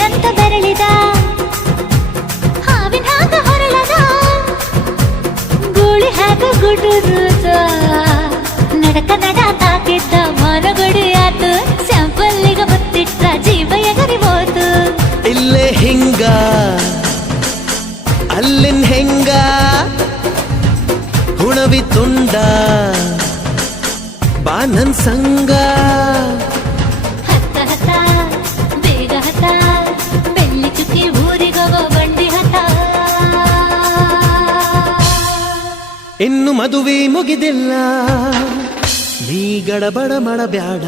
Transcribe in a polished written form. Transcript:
ಏನಂತ ಬೆರಳಿದ ಹಾವಿನ ಹಾಗ ಹೊರಳದ ಗೂಳಿ ಹಾಗ ಗುಡುರುದ ನಡಕ ನಡ ತಾಕಿದ್ದ ಮನಗಡಿ ಆತು ಸ್ಯಾಂಪಲ್ಲಿಗ ಮುತ್ತಿಟ್ಟ ಜೀವ ಎಗರಿಬೋದು ಇಲ್ಲೇ ಹಿಂಗ ಅಲ್ಲಿನ್ ಹೆಂಗ ಹುಣವಿ ತುಂಡ ಬಾ ನನ್ ಸಂಗ ಹತ್ತ ಹತ್ತ ಬೇಗ ಹತ್ತ ಬೆಳ್ಳಿ ಚುಕ್ಕಿ ಊರಿಗವ ಬಂಡಿ ಹತ್ತ ಇನ್ನು ಮದುವೆ ಮುಗಿದಿಲ್ಲ ನೀ ಗಡಬಡ ಮಾಡಬ್ಯಾಡ